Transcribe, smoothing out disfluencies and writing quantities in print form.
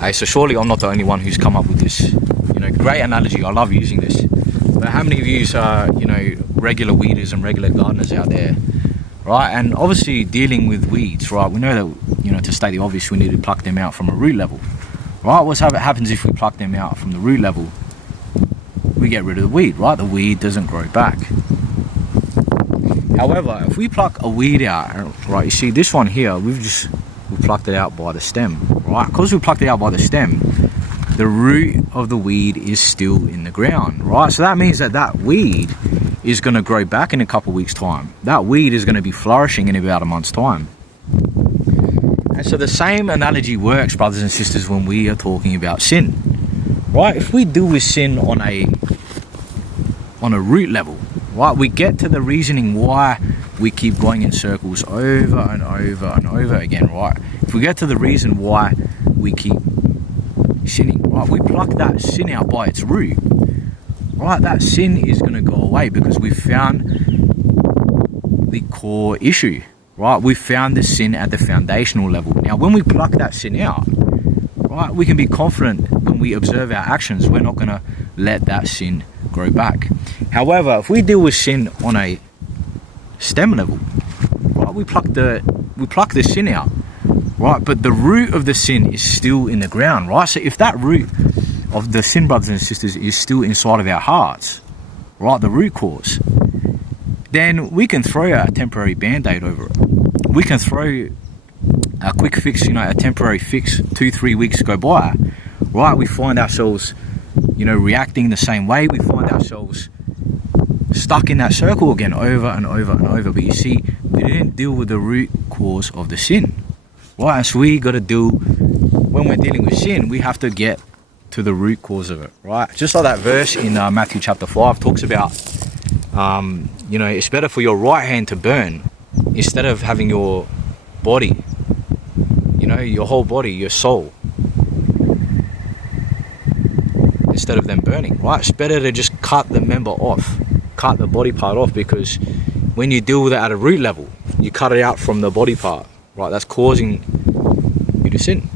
Hey, so surely I'm not the only one who's come up with this, great analogy. I love using this. But how many of you are, regular weeders and regular gardeners out there, right? And obviously dealing with weeds, right? We know that, to state the obvious, we need to pluck them out from a root level, right? What happens if we pluck them out from the root level? We get rid of the weed, right? The weed doesn't grow back. However, if we pluck a weed out, right, you see this one here, we plucked it out by the stem, right? Because we plucked it out by the stem, the root of the weed is still in the ground, right? So that means that weed is going to grow back in a couple of weeks' time. That weed is going to be flourishing in about a month's time. And so the same analogy works, brothers and sisters, when we are talking about sin, right? If we deal with sin on a root level, right, we get to the reasoning why we keep going in circles over and over and over again, right? If we get to the reason why we keep sinning, right, we pluck that sin out by its root, right? That sin is going to go away because we found the core issue, right? We found the sin at the foundational level. Now, when we pluck that sin out, right, we can be confident when we observe our actions, we're not going to let that sin grow back. However, if we deal with sin on a stem level, right, we pluck the sin out, right, but the root of the sin is still in the ground, right? So if that root of the sin, brothers and sisters, is still inside of our hearts, right, the root cause, then we can throw a temporary band-aid over it. We can throw a quick fix, a temporary fix. 2-3 weeks go by, right, we find ourselves reacting the same way. We find ourselves stuck in that circle again over and over and over. But you see, we didn't deal with the root cause of the sin, right? And so we got to when we're dealing with sin, we have to get to the root cause of it, right? Just like that verse in Matthew chapter 5 talks about, it's better for your right hand to burn instead of having your body, your whole body, your soul, instead of them burning, right? It's better to just cut the member off, cut the body part off, because when you deal with it at a root level, you cut it out from the body part, right? That's causing you to sin.